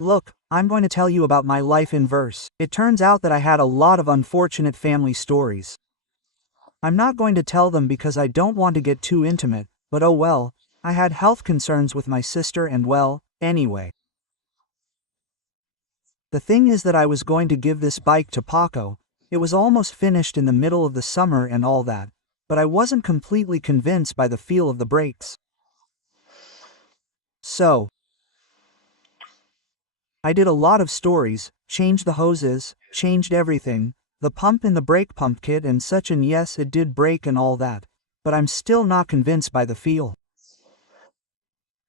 Look, I'm going to tell you about my life in verse. It turns out that I had a lot of unfortunate family stories. I'm not going to tell them because I don't want to get too intimate, but oh well, I had health concerns with my sister and well, anyway. The thing is that I was going to give this bike to Paco. It was almost finished in the middle of the summer and all that, but I wasn't completely convinced by the feel of the brakes. So I did a lot of stories, changed the hoses, changed everything, the pump in the brake pump kit and such, and yes, it did break and all that, but I'm still not convinced by the feel.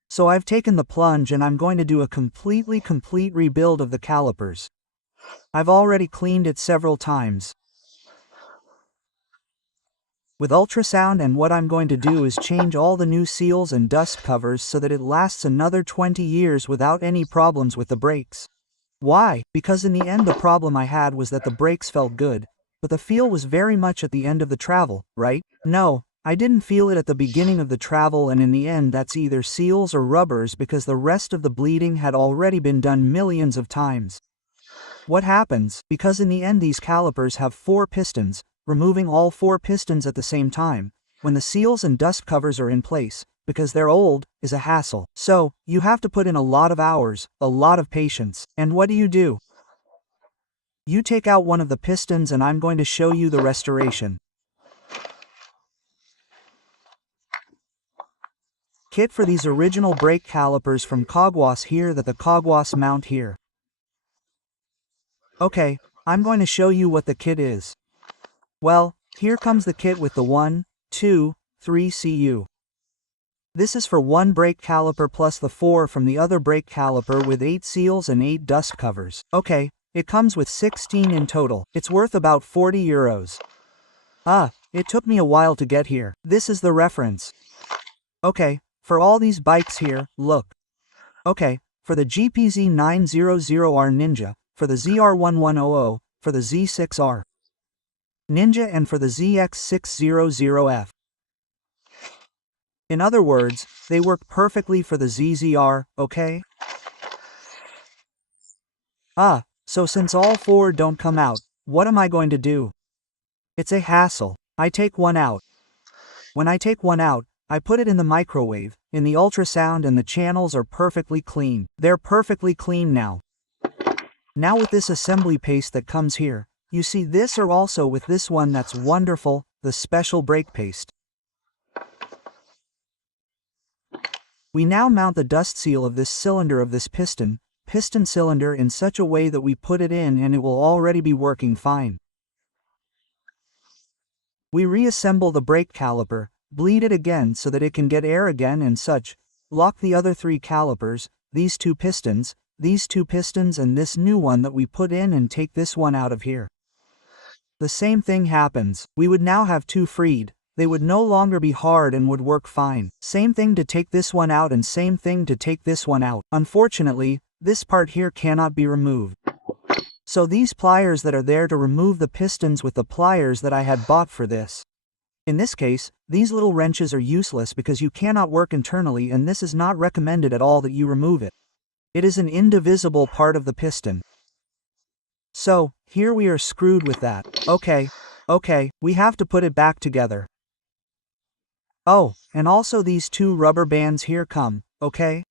So I've taken the plunge and I'm going to do a complete rebuild of the calipers. I've already cleaned it several times with ultrasound, and what I'm going to do is change all the new seals and dust covers so that it lasts another 20 years without any problems with the brakes. Why? Because in the end the problem I had was that the brakes felt good, but the feel was very much at the end of the travel, right? No, I didn't feel it at the beginning of the travel, and in the end that's either seals or rubbers because the rest of the bleeding had already been done millions of times. What happens, because in the end these calipers have 4 pistons, removing all 4 pistons at the same time, when the seals and dust covers are in place, because they're old, is a hassle. So, you have to put in a lot of hours, a lot of patience. And what do? You take out one of the pistons and I'm going to show you the restoration kit for these original brake calipers from Kawasaki here, that the Kawasaki mount here. Okay, I'm going to show you what the kit is. Well, here comes the kit with the 1, 2, 3 CU. This is for 1 brake caliper plus the 4 from the other brake caliper with 8 seals and 8 dust covers. Okay, it comes with 16 in total. It's worth about 40 euros. It took me a while to get here. This is the reference. Okay, for all these bikes here, look. Okay, for the GPZ900R Ninja, for the ZR1100, for the Z6R Ninja, and for the ZX600F. In other words, they work perfectly for the ZZR, okay? So since all 4 don't come out, what am I going to do? It's a hassle. I take one out. When I take one out, I put it in the microwave, in the ultrasound, and the channels are perfectly clean. They're perfectly clean now. Now with this assembly paste that comes here, you see this, or also with this one that's wonderful, the special brake paste. We now mount the dust seal of this cylinder of this piston cylinder in such a way that we put it in and it will already be working fine. We reassemble the brake caliper, bleed it again so that it can get air again and such, lock the other 3 calipers, these 2 pistons, and this new one that we put in, and take this one out of here. The same thing happens. We would now have 2 freed. They would no longer be hard and would work fine. Same thing to take this one out and same thing to take this one out. Unfortunately, this part here cannot be removed. So these pliers that are there to remove the pistons with the pliers that I had bought for this. In this case, these little wrenches are useless because you cannot work internally, and this is not recommended at all that you remove it. It is an indivisible part of the piston. So, here we are screwed with that. Okay, we have to put it back together. Oh, and also these 2 rubber bands here come, okay?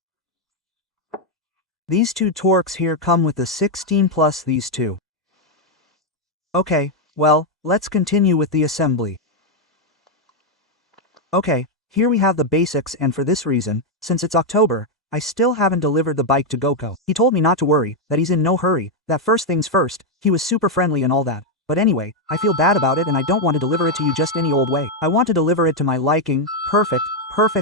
These 2 Torx here come with the 16 plus these 2. Okay, well, let's continue with the assembly. Okay, here we have the basics, and for this reason, since it's October, I still haven't delivered the bike to Goko. He told me not to worry, that he's in no hurry, that first things first, he was super friendly and all that. But anyway, I feel bad about it and I don't want to deliver it to you just any old way. I want to deliver it to my liking, perfect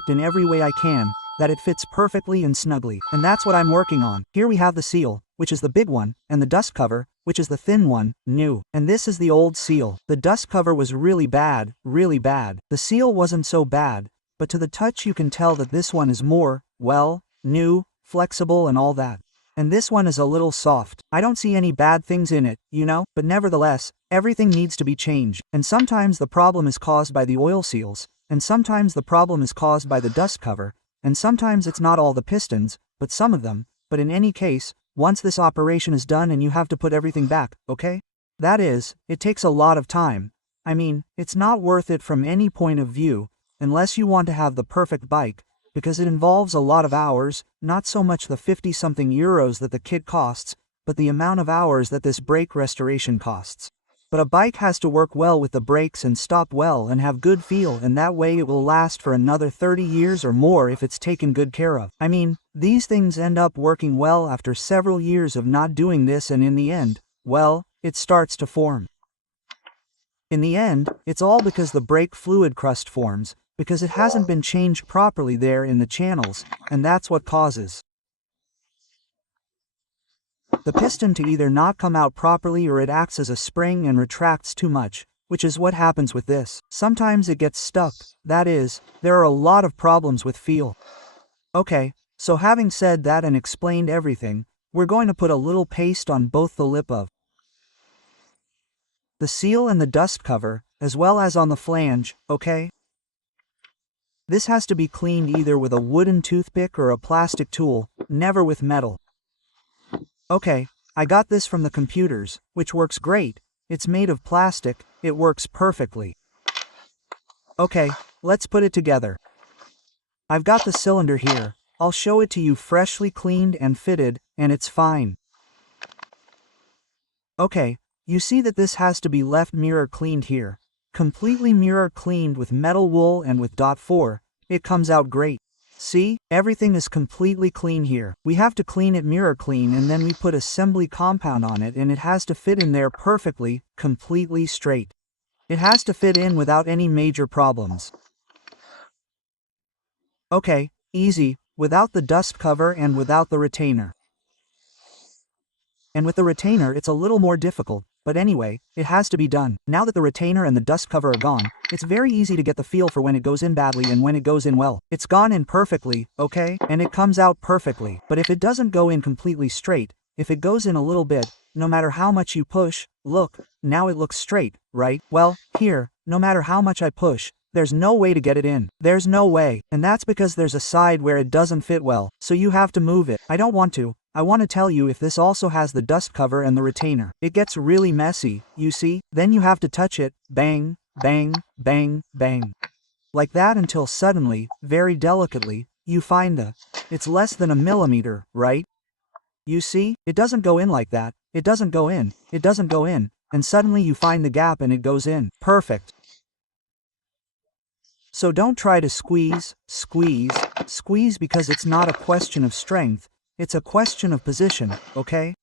in every way I can, that it fits perfectly and snugly. And that's what I'm working on. Here we have the seal, which is the big one, and the dust cover, which is the thin one, new. And this is the old seal. The dust cover was really bad. The seal wasn't so bad, but to the touch you can tell that this one is more, well, new, flexible and all that. And this one is a little soft. I don't see any bad things in it, you know, but nevertheless, everything needs to be changed. And sometimes the problem is caused by the oil seals, and sometimes the problem is caused by the dust cover, and sometimes it's not all the pistons, but some of them, but in any case, once this operation is done and you have to put everything back, okay? That is, it takes a lot of time. I mean, it's not worth it from any point of view, unless you want to have the perfect bike, because it involves a lot of hours, not so much the 50-something euros that the kit costs, but the amount of hours that this brake restoration costs. But a bike has to work well with the brakes and stop well and have good feel, and that way it will last for another 30 years or more if it's taken good care of. I mean, these things end up working well after several years of not doing this, and in the end, well, it starts to form. In the end, it's all because the brake fluid crust forms, because it hasn't been changed properly there in the channels, and that's what causes the piston to either not come out properly, or it acts as a spring and retracts too much, which is what happens with this. Sometimes it gets stuck, that is, there are a lot of problems with feel. Okay, so having said that and explained everything, we're going to put a little paste on both the lip of the seal and the dust cover, as well as on the flange, okay? This has to be cleaned either with a wooden toothpick or a plastic tool, never with metal. Okay, I got this from the computers, which works great. It's made of plastic, it works perfectly. Okay, let's put it together. I've got the cylinder here, I'll show it to you freshly cleaned and fitted, and it's fine. Okay, you see that this has to be left mirror cleaned here. Completely mirror cleaned with metal wool and with .4, it comes out great. See, everything is completely clean here. We have to clean it mirror clean, and then we put assembly compound on it, and it has to fit in there perfectly, completely straight. It has to fit in without any major problems. Okay, easy, without the dust cover and without the retainer. And with the retainer it's a little more difficult, but anyway, it has to be done. Now that the retainer and the dust cover are gone, it's very easy to get the feel for when it goes in badly and when it goes in well. It's gone in perfectly, okay? And it comes out perfectly. But if it doesn't go in completely straight, if it goes in a little bit, no matter how much you push, look, now it looks straight, right? Well, here, no matter how much I push, there's no way to get it in. There's no way. And that's because there's a side where it doesn't fit well, so you have to move it. I don't want to. I want to tell you, if this also has the dust cover and the retainer, it gets really messy, you see? Then you have to touch it, bang, bang, bang, bang. Like that until suddenly, very delicately, you find it's less than a millimeter, right? You see, it doesn't go in like that, it doesn't go in, it doesn't go in, and suddenly you find the gap and it goes in. Perfect. So don't try to squeeze, squeeze, squeeze, because it's not a question of strength, it's a question of position, okay?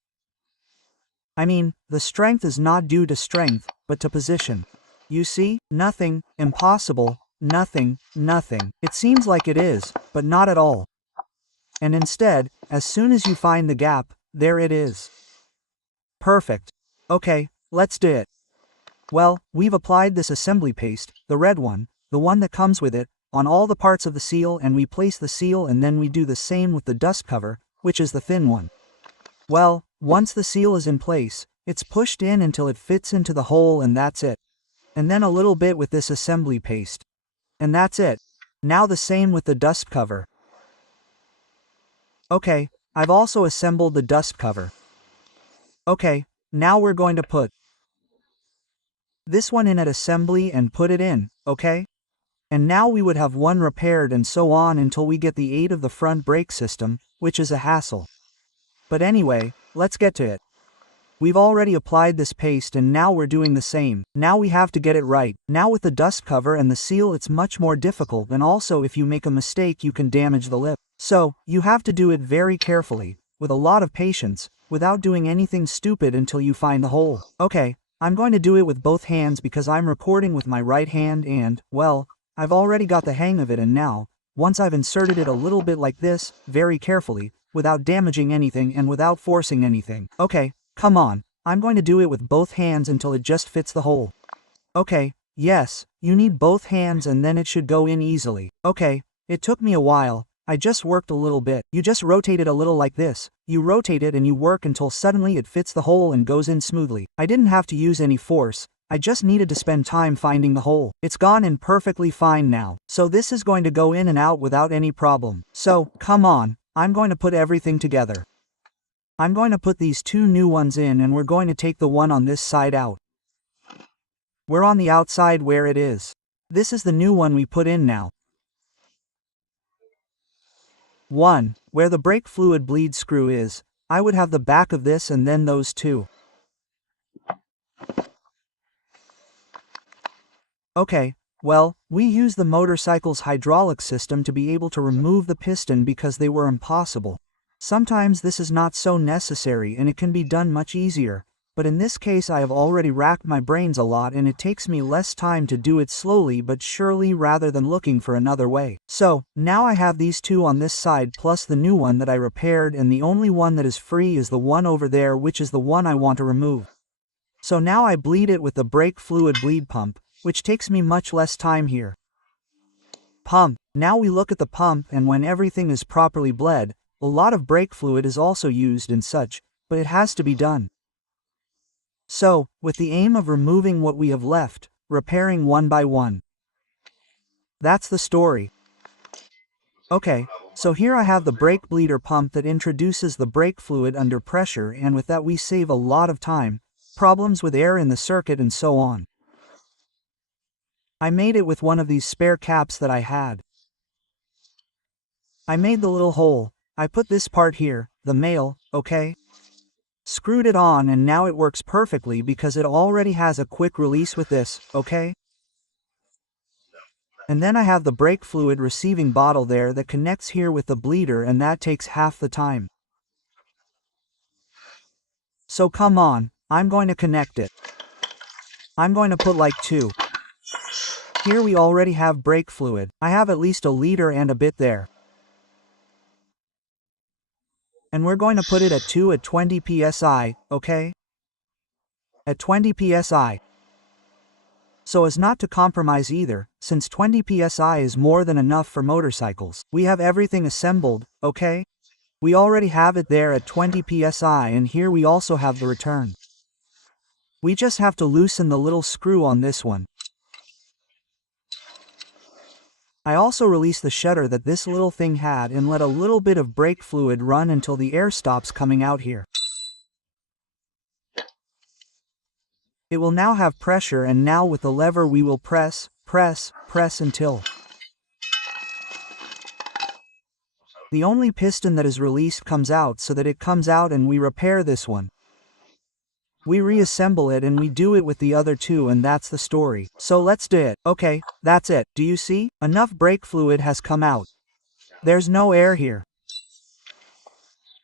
I mean, the strength is not due to strength, but to position. You see, nothing, impossible, nothing, nothing. It seems like it is, but not at all. And instead, as soon as you find the gap, there it is. Perfect. Okay, let's do it. Well, we've applied this assembly paste, the red one, the one that comes with it, on all the parts of the seal, and we place the seal, and then we do the same with the dust cover, which is the thin one. Well, once the seal is in place, it's pushed in until it fits into the hole, and that's it. And then a little bit with this assembly paste. And that's it. Now the same with the dust cover. Okay, I've also assembled the dust cover. Okay, now we're going to put this one in at assembly and put it in, okay? And now we would have one repaired, and so on until we get the aid of the front brake system, which is a hassle. But anyway, let's get to it. We've already applied this paste, and now we're doing the same. Now we have to get it right. Now with the dust cover and the seal it's much more difficult, and also if you make a mistake you can damage the lip. So, you have to do it very carefully, with a lot of patience, without doing anything stupid until you find the hole. Okay, I'm going to do it with both hands because I'm recording with my right hand and, well, I've already got the hang of it, and now, once I've inserted it a little bit like this, very carefully, without damaging anything and without forcing anything. Okay, come on, I'm going to do it with both hands until it just fits the hole. Okay, yes, you need both hands and then it should go in easily. Okay, it took me a while, I just worked a little bit. You just rotate it a little like this. You rotate it and you work until suddenly it fits the hole and goes in smoothly. I didn't have to use any force. I just needed to spend time finding the hole. It's gone in perfectly fine now. So this is going to go in and out without any problem. So, come on, I'm going to put everything together. I'm going to put these two new ones in and we're going to take the one on this side out. We're on the outside where it is. This is the new one we put in now. 1. Where the brake fluid bleed screw is, I would have the back of this and then those two. Okay, well, we use the motorcycle's hydraulic system to be able to remove the piston because they were impossible. Sometimes this is not so necessary and it can be done much easier, but in this case I have already racked my brains a lot and it takes me less time to do it slowly but surely rather than looking for another way. So, now I have these two on this side plus the new one that I repaired, and the only one that is free is the one over there, which is the one I want to remove. So now I bleed it with the brake fluid bleed pump, which takes me much less time here. Pump. Now we look at the pump, and when everything is properly bled, a lot of brake fluid is also used and such, but it has to be done. So, with the aim of removing what we have left, repairing one by one. That's the story. Okay, so here I have the brake bleeder pump that introduces the brake fluid under pressure, and with that we save a lot of time, problems with air in the circuit and so on. I made it with one of these spare caps that I had. I made the little hole. I put this part here, the male, okay? Screwed it on and now it works perfectly because it already has a quick release with this, okay? And then I have the brake fluid receiving bottle there that connects here with the bleeder, and that takes half the time. So come on, I'm going to connect it. I'm going to put like 2. Here we already have brake fluid. I have at least a liter and a bit there. And we're going to put it at 2 at 20 psi, okay? At 20 psi. So as not to compromise either, since 20 psi is more than enough for motorcycles. We have everything assembled, okay? We already have it there at 20 psi, and here we also have the return. We just have to loosen the little screw on this one. I also released the shutter that this little thing had and let a little bit of brake fluid run until the air stops coming out here. It will now have pressure, and now with the lever we will press until the only piston that is released comes out, so that it comes out, and we repair this one. We reassemble it and we do it with the other two, and that's the story. So let's do it. Okay, that's it. Do you see? Enough brake fluid has come out. There's no air here.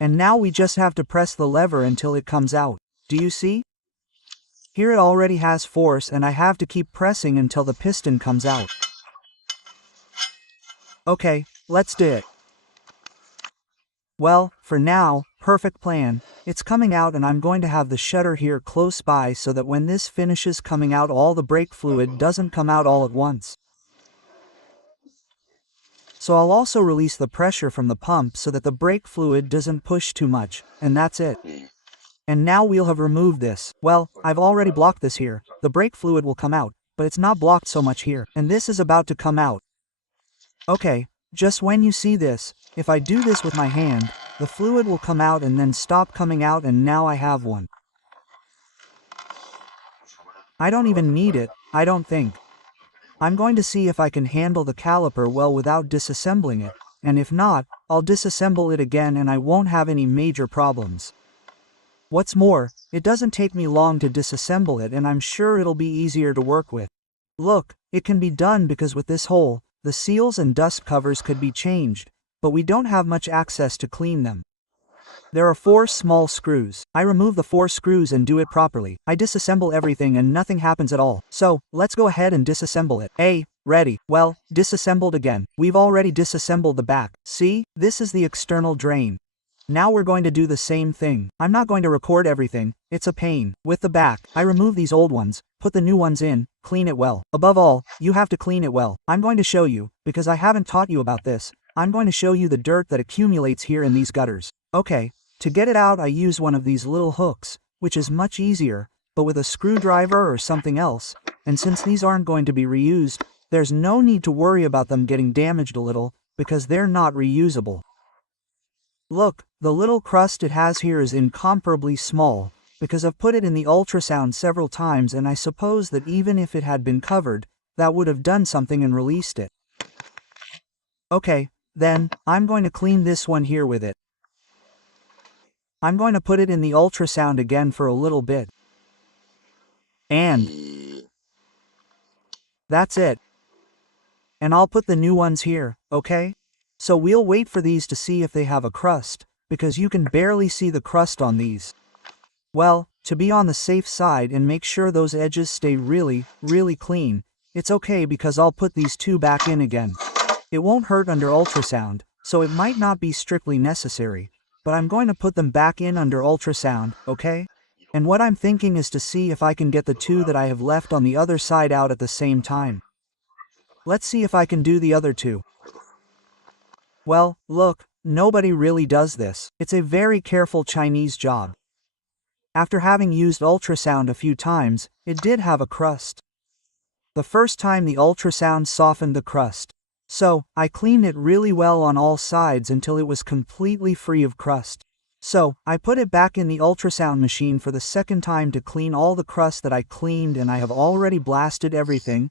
And now we just have to press the lever until it comes out. Do you see? Here it already has force, and I have to keep pressing until the piston comes out. Okay, let's do it. Well, for now, perfect plan. It's coming out, and I'm going to have the shutter here close by so that when this finishes coming out all the brake fluid doesn't come out all at once. So I'll also release the pressure from the pump so that the brake fluid doesn't push too much, and that's it. And now we'll have removed this. Well, I've already blocked this here. The brake fluid will come out, but it's not blocked so much here, and this is about to come out. Okay, just when you see this, if I do this with my hand, the fluid will come out and then stop coming out, and now I have one. I don't even need it, I don't think. I'm going to see if I can handle the caliper well without disassembling it, and if not, I'll disassemble it again and I won't have any major problems. What's more, it doesn't take me long to disassemble it, and I'm sure it'll be easier to work with. Look, it can be done because with this hole, the seals and dust covers could be changed, but we don't have much access to clean them. There are 4 small screws. I remove the 4 screws and do it properly. I disassemble everything and nothing happens at all. So, let's go ahead and disassemble it. Ready. Well, disassembled again. We've already disassembled the back. See? This is the external drain. Now we're going to do the same thing. I'm not going to record everything, it's a pain. With the back, I remove these old ones, put the new ones in, clean it well. Above all, you have to clean it well. I'm going to show you, because I haven't taught you about this. I'm going to show you the dirt that accumulates here in these gutters. Okay, to get it out I use one of these little hooks, which is much easier, but with a screwdriver or something else, and since these aren't going to be reused, there's no need to worry about them getting damaged a little, because they're not reusable. Look, the little crust it has here is incomparably small, because I've put it in the ultrasound several times, and I suppose that even if it had been covered, that would have done something and released it. Okay, then, I'm going to clean this one here with it. I'm going to put it in the ultrasound again for a little bit. And that's it. And I'll put the new ones here, okay? So we'll wait for these to see if they have a crust, because you can barely see the crust on these. Well, to be on the safe side and make sure those edges stay really, really clean, it's okay because I'll put these two back in again. It won't hurt under ultrasound, so it might not be strictly necessary, but I'm going to put them back in under ultrasound, okay? And what I'm thinking is to see if I can get the two that I have left on the other side out at the same time. Let's see if I can do the other two. Well, look, nobody really does this. It's a very careful Chinese job. After having used ultrasound a few times, it did have a crust. The first time the ultrasound softened the crust. So, I cleaned it really well on all sides until it was completely free of crust. So, I put it back in the ultrasound machine for the second time to clean all the crust that I cleaned, and I have already blasted everything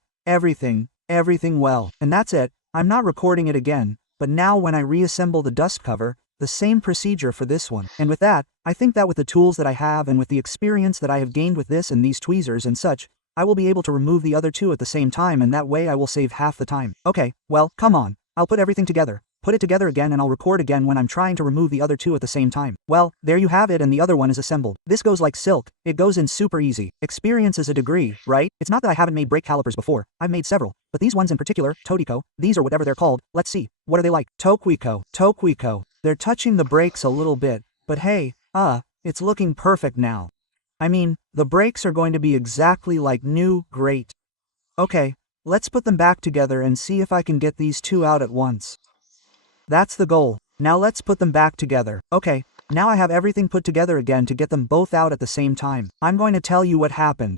well. And that's it. I'm not recording it again, but now when I reassemble the dust cover, the same procedure for this one. And with that, I think that with the tools that I have and with the experience that I have gained with this and these tweezers and such, I will be able to remove the other two at the same time, and that way I will save half the time. Okay, well, come on. I'll put everything together. Put it together again, and I'll record again when I'm trying to remove the other two at the same time. Well, there you have it, and the other one is assembled. This goes like silk. It goes in super easy. Experience is a degree, right? It's not that I haven't made brake calipers before. I've made several. But these ones in particular, Todico, these are whatever they're called. Let's see. What are they like? Toquico. They're touching the brakes a little bit, but hey, it's looking perfect now. I mean, the brakes are going to be exactly like new. Great. Okay, let's put them back together and see if I can get these two out at once. That's the goal. Now let's put them back together. Okay, now I have everything put together again to get them both out at the same time. I'm going to tell you what happened.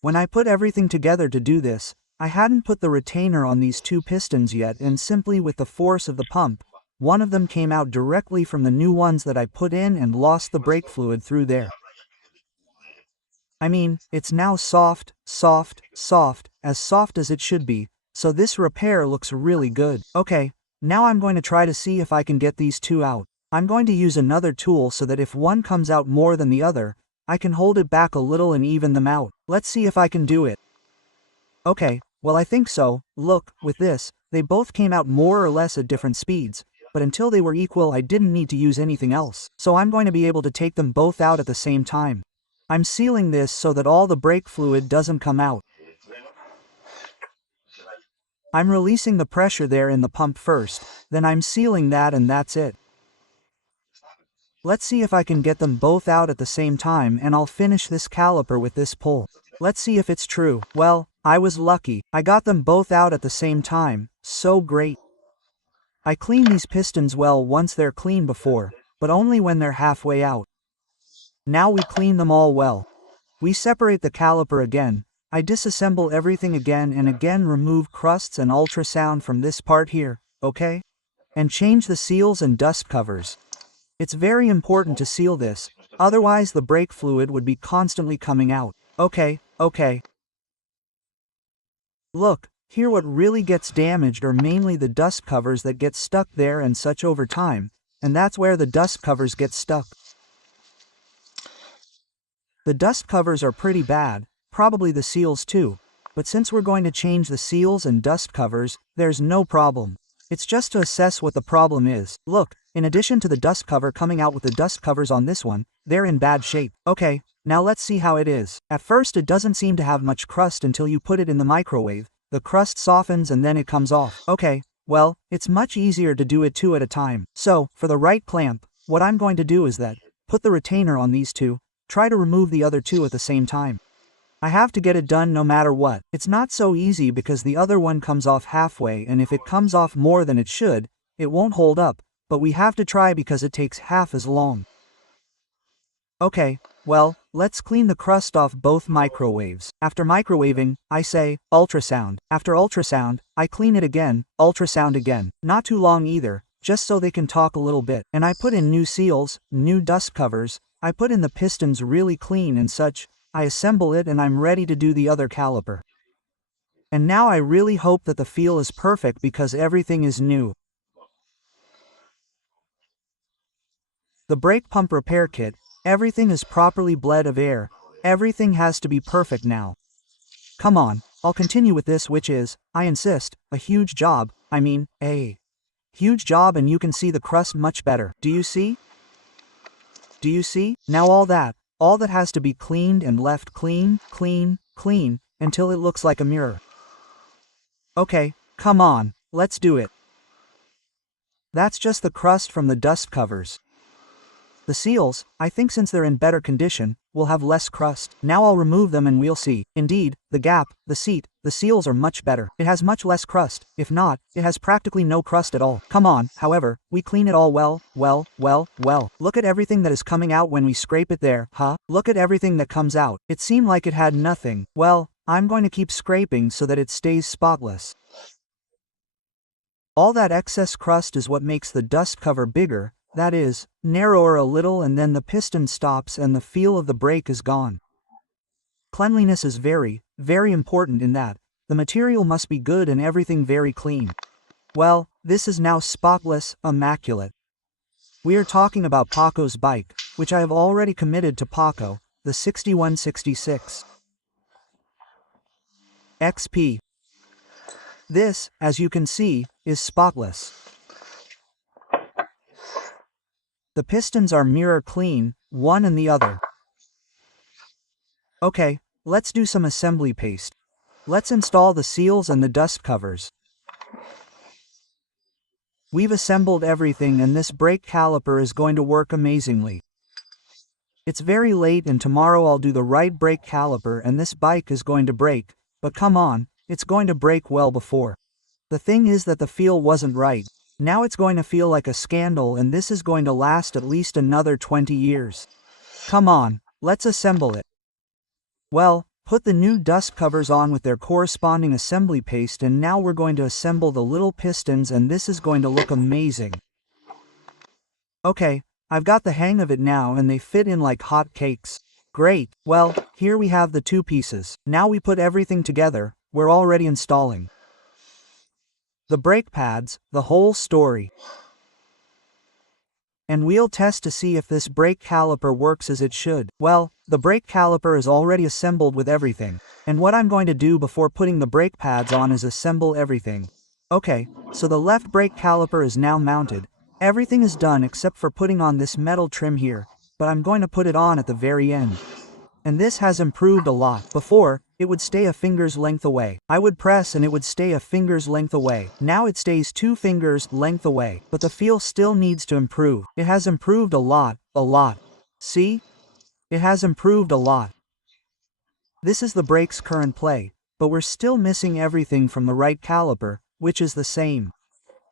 When I put everything together to do this, I hadn't put the retainer on these two pistons yet, and simply with the force of the pump, one of them came out directly from the new ones that I put in and lost the brake fluid through there. I mean, it's now soft, as soft as it should be, so this repair looks really good. Okay, now I'm going to try to see if I can get these two out. I'm going to use another tool so that if one comes out more than the other, I can hold it back a little and even them out. Let's see if I can do it. Okay, well I think so. Look, with this, they both came out more or less at different speeds, but until they were equal I didn't need to use anything else. So I'm going to be able to take them both out at the same time. I'm sealing this so that all the brake fluid doesn't come out. I'm releasing the pressure there in the pump first, then I'm sealing that, and that's it. Let's see if I can get them both out at the same time, and I'll finish this caliper with this pull. Let's see if it's true. Well, I was lucky. I got them both out at the same time. So great. I clean these pistons well once they're clean before, but only when they're halfway out. Now we clean them all well. We separate the caliper again. I disassemble everything again and again, remove crusts and ultrasound from this part here, okay? And change the seals and dust covers. It's very important to seal this, otherwise the brake fluid would be constantly coming out. Okay. Look, here what really gets damaged are mainly the dust covers that get stuck there and such over time, and that's where the dust covers get stuck. The dust covers are pretty bad, probably the seals too, but since we're going to change the seals and dust covers, there's no problem. It's just to assess what the problem is. Look, in addition to the dust cover coming out with the dust covers on this one, they're in bad shape. Okay, now let's see how it is. At first it doesn't seem to have much crust until you put it in the microwave. The crust softens and then it comes off. Okay, well, it's much easier to do it two at a time. So, for the right clamp, what I'm going to do is that, put the retainer on these two, try to remove the other two at the same time. I have to get it done no matter what. It's not so easy because the other one comes off halfway, and if it comes off more than it should, it won't hold up, but we have to try because it takes half as long. Okay, well, let's clean the crust off both microwaves. After microwaving, I say, ultrasound. After ultrasound, I clean it again, ultrasound again. Not too long either, just so they can talk a little bit. And I put in new seals, new dust covers, I put in the pistons really clean and such, I assemble it and I'm ready to do the other caliper. And now I really hope that the feel is perfect because everything is new. The brake pump repair kit, everything is properly bled of air, everything has to be perfect now. Come on, I'll continue with this, which is, I insist, a huge job, I mean, a huge job, and you can see the crust much better. Do you see? Do you see? Now all that has to be cleaned and left clean, clean, clean, until it looks like a mirror. Okay, come on, let's do it. That's just the crust from the dust covers. The seals, I think since they're in better condition, will have less crust. Now I'll remove them and we'll see. Indeed, the gap, the seat, the seals are much better. It has much less crust. If not, it has practically no crust at all. Come on, however, we clean it all well. Look at everything that is coming out when we scrape it there, huh? Look at everything that comes out. It seemed like it had nothing. Well, I'm going to keep scraping so that it stays spotless. All that excess crust is what makes the dust cover bigger, that is, narrower a little, and then the piston stops and the feel of the brake is gone. Cleanliness is very, very important in that. The material must be good and everything very clean. Well, this is now spotless, immaculate. We are talking about Paco's bike, which I have already committed to Paco, the 6166 XP. This, as you can see, is spotless. The pistons are mirror clean, one and the other. Okay, let's do some assembly paste. Let's install the seals and the dust covers. We've assembled everything and this brake caliper is going to work amazingly. It's very late and tomorrow I'll do the right brake caliper and this bike is going to break, but come on, it's going to break well before. The thing is that the feel wasn't right. Now it's going to feel like a scandal and this is going to last at least another 20 years. Come on, let's assemble it. Well, put the new dust covers on with their corresponding assembly paste and now we're going to assemble the little pistons and this is going to look amazing. Okay, I've got the hang of it now and they fit in like hot cakes. Great, well, here we have the two pieces. Now we put everything together, we're already installing the brake pads, the whole story. And we'll test to see if this brake caliper works as it should. Well, the brake caliper is already assembled with everything. And what I'm going to do before putting the brake pads on is assemble everything. Okay, so the left brake caliper is now mounted. Everything is done except for putting on this metal trim here, but I'm going to put it on at the very end. And this has improved a lot. Before, it would stay a finger's length away. I would press and it would stay a finger's length away. Now it stays 2 fingers length away. But the feel still needs to improve. It has improved a lot. See? It has improved a lot. This is the brake's current play, but we're still missing everything from the right caliper, which is the same.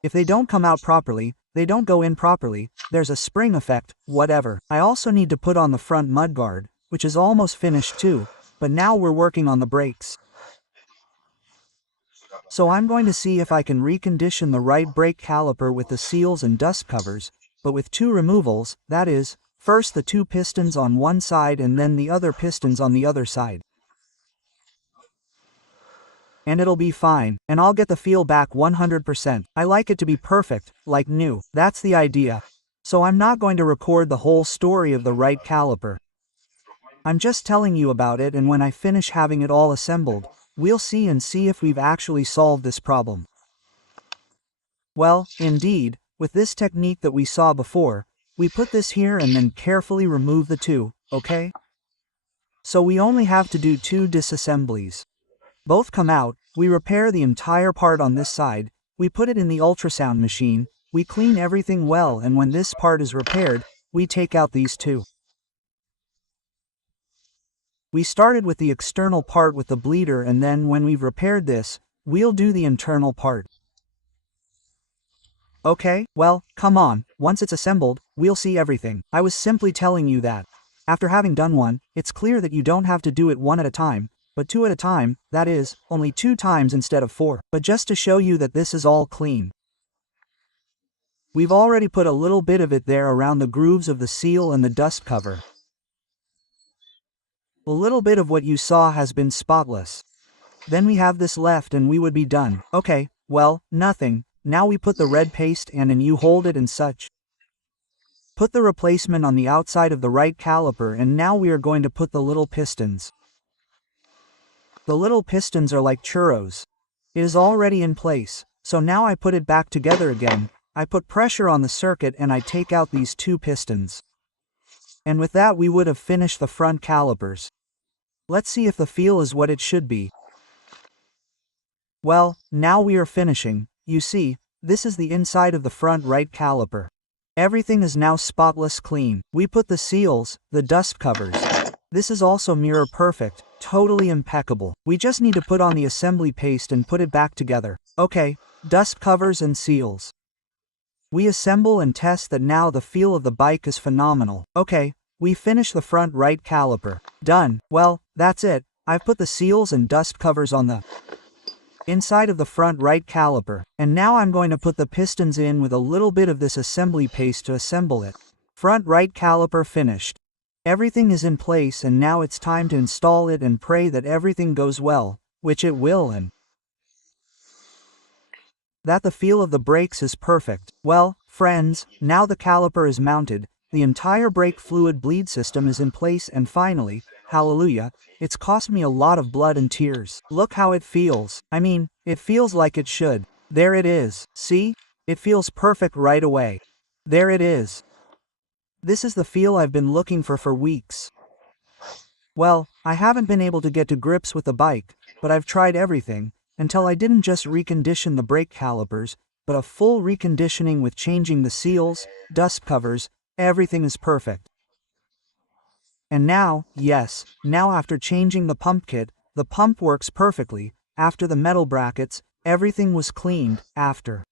If they don't come out properly, they don't go in properly, there's a spring effect, whatever. I also need to put on the front mudguard, which is almost finished too, but now we're working on the brakes. So I'm going to see if I can recondition the right brake caliper with the seals and dust covers, but with 2 removals, that is, first the 2 pistons on one side and then the other pistons on the other side. And it'll be fine, and I'll get the feel back 100%. I like it to be perfect, like new. That's the idea. So I'm not going to record the whole story of the right caliper. I'm just telling you about it, and when I finish having it all assembled, we'll see if we've actually solved this problem. Well, indeed, with this technique that we saw before, we put this here and then carefully remove the 2, okay? So we only have to do 2 disassemblies. Both come out, we repair the entire part on this side, we put it in the ultrasound machine, we clean everything well, and when this part is repaired, we take out these 2. We started with the external part with the bleeder, and then when we've repaired this, we'll do the internal part. Okay, well, come on, once it's assembled, we'll see everything. I was simply telling you that. After having done one, it's clear that you don't have to do it 1 at a time, but 2 at a time, that is, only 2 times instead of 4. But just to show you that this is all clean. We've already put a little bit of it there around the grooves of the seal and the dust cover. A little bit of what you saw has been spotless. Then we have this left and we would be done. Okay, well, nothing. Now we put the red paste and you hold it and such. Put the replacement on the outside of the right caliper, and now we are going to put the little pistons. The little pistons are like churros. It is already in place, so now I put it back together again. I put pressure on the circuit and I take out these two pistons. And with that we would have finished the front calipers. Let's see if the feel is what it should be. Well, now we are finishing. You see, this is the inside of the front right caliper. Everything is now spotless clean. We put the seals, the dust covers. This is also mirror perfect, totally impeccable. We just need to put on the assembly paste and put it back together. Okay, dust covers and seals. We assemble and test that. Now the feel of the bike is phenomenal. Okay, we finish the front right caliper. Done. Well, that's it. I've put the seals and dust covers on the inside of the front right caliper, and now I'm going to put the pistons in with a little bit of this assembly paste to assemble it. Front right caliper finished. Everything is in place, and now it's time to install it and pray that everything goes well, which it will, and that the feel of the brakes is perfect. Well, friends, now the caliper is mounted, the entire brake fluid bleed system is in place, and finally, hallelujah, it's cost me a lot of blood and tears. Look how it feels. I mean, it feels like it should. There it is. See? It feels perfect right away. There it is. This is the feel I've been looking for weeks. Well, I haven't been able to get to grips with the bike, but I've tried everything, until I didn't just recondition the brake calipers, but a full reconditioning with changing the seals, dust covers, everything is perfect. And now, yes, now after changing the pump kit, the pump works perfectly. After the metal brackets, everything was cleaned. After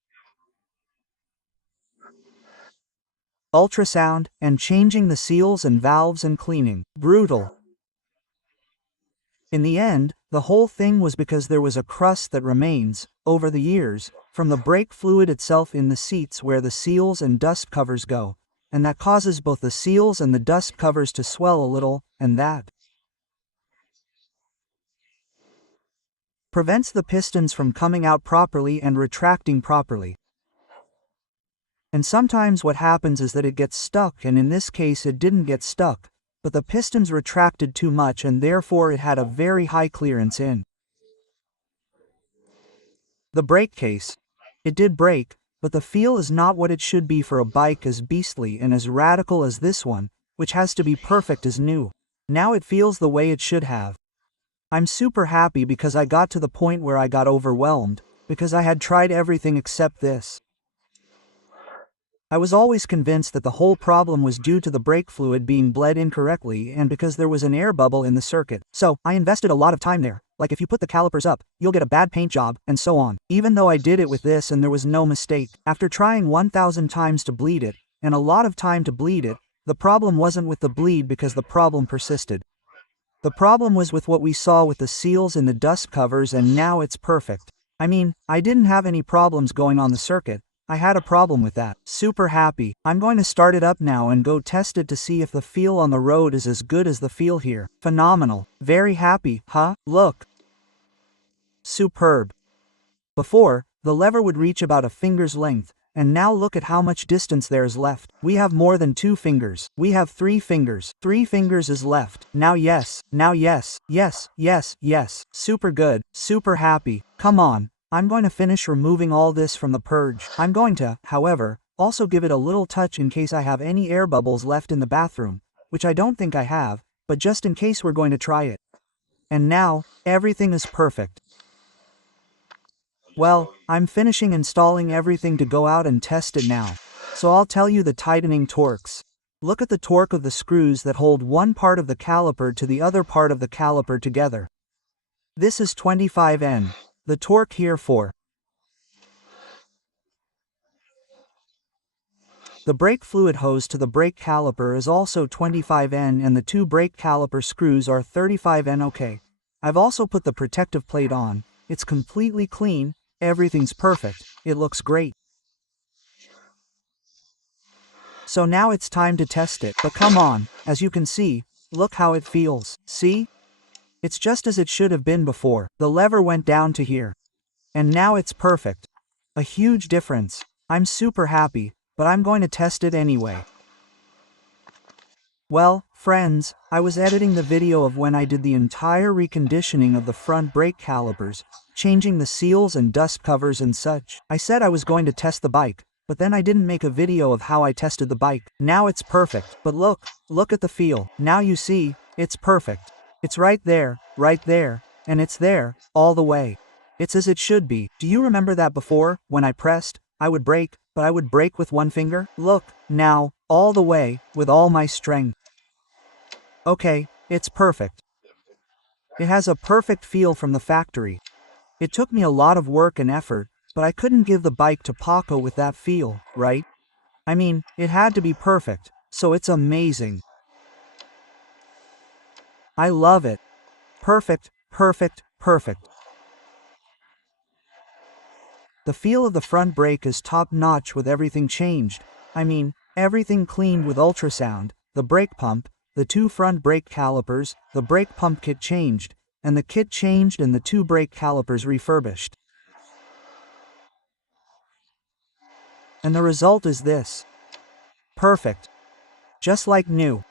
ultrasound, and changing the seals and valves and cleaning. Brutal. In the end, the whole thing was because there was a crust that remains, over the years, from the brake fluid itself in the seats where the seals and dust covers go, and that causes both the seals and the dust covers to swell a little, and that prevents the pistons from coming out properly and retracting properly. And sometimes what happens is that it gets stuck, and in this case it didn't get stuck, but the pistons retracted too much and therefore it had a very high clearance in the brake case. It did break, but the feel is not what it should be for a bike as beastly and as radical as this one, which has to be perfect as new. Now it feels the way it should have. I'm super happy because I got to the point where I got overwhelmed, because I had tried everything except this. I was always convinced that the whole problem was due to the brake fluid being bled incorrectly and because there was an air bubble in the circuit. So, I invested a lot of time there. Like if you put the calipers up, you'll get a bad paint job, and so on. Even though I did it with this and there was no mistake. After trying 1,000 times to bleed it, and a lot of time to bleed it, the problem wasn't with the bleed because the problem persisted. The problem was with what we saw with the seals and the dust covers, and now it's perfect. I mean, I didn't have any problems going on the circuit. I had a problem with that. Super happy. I'm going to start it up now and go test it to see if the feel on the road is as good as the feel here. Phenomenal. Very happy, huh? Look. Superb. Before, the lever would reach about a finger's length, and now look at how much distance there is left. We have more than 2 fingers. We have 3 fingers. 3 fingers is left. Now yes. Now yes. Yes. Yes. Yes. Super good. Super happy. Come on. I'm going to finish removing all this from the purge. I'm going to, however, also give it a little touch in case I have any air bubbles left in the bathroom, which I don't think I have, but just in case we're going to try it. And now, everything is perfect. Well, I'm finishing installing everything to go out and test it now. So I'll tell you the tightening torques. Look at the torque of the screws that hold one part of the caliper to the other part of the caliper together. This is 25 N. The torque here for the brake fluid hose to the brake caliper is also 25 N, and the 2 brake caliper screws are 35 N. Okay. I've also put the protective plate on. It's completely clean, everything's perfect, it looks great. So now it's time to test it. But come on, as you can see, look how it feels. See? It's just as it should have been before. The lever went down to here. And now it's perfect. A huge difference. I'm super happy, but I'm going to test it anyway. Well, friends, I was editing the video of when I did the entire reconditioning of the front brake calipers, changing the seals and dust covers and such. I said I was going to test the bike, but then I didn't make a video of how I tested the bike. Now it's perfect. But look at the feel. Now you see, it's perfect. It's right there, and it's there, all the way. It's as it should be. Do you remember that before, when I pressed, I would brake, but I would brake with one finger? Look, now, all the way, with all my strength. Okay, it's perfect. It has a perfect feel from the factory. It took me a lot of work and effort, but I couldn't give the bike to Paco with that feel, right? I mean, it had to be perfect, so it's amazing. I love it. Perfect, perfect, perfect. The feel of the front brake is top-notch with everything changed. I mean, everything cleaned with ultrasound, the brake pump, the 2 front brake calipers, the brake pump kit changed, and the kit changed and the 2 brake calipers refurbished. And the result is this. Perfect. Just like new.